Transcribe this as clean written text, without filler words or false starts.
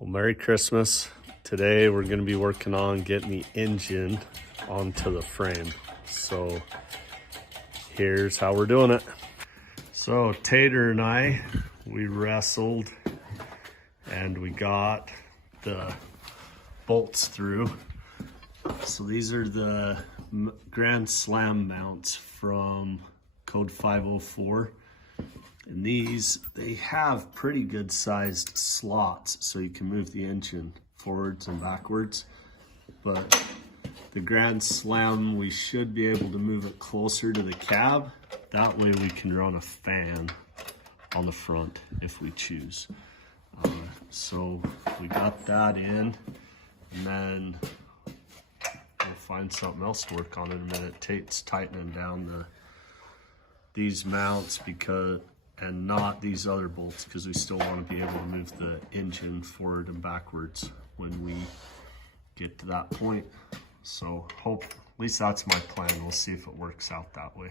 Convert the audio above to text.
Well, Merry Christmas. Today we're going to be working on getting the engine onto the frame. So here's how we're doing it. So Tater and I, we wrestled and we got the bolts through. So these are the Grand Slam mounts from code 504. And these, they have pretty good sized slots so you can move the engine forwards and backwards. But the Grand Slam, we should be able to move it closer to the cab. That way we can run a fan on the front if we choose. So we got that in, and then we'll find something else to work on in a minute. Tate's tightening down these mounts and not these other bolts, because we still want to be able to move the engine forward and backwards when we get to that point. So at least that's my plan. We'll see if it works out that way.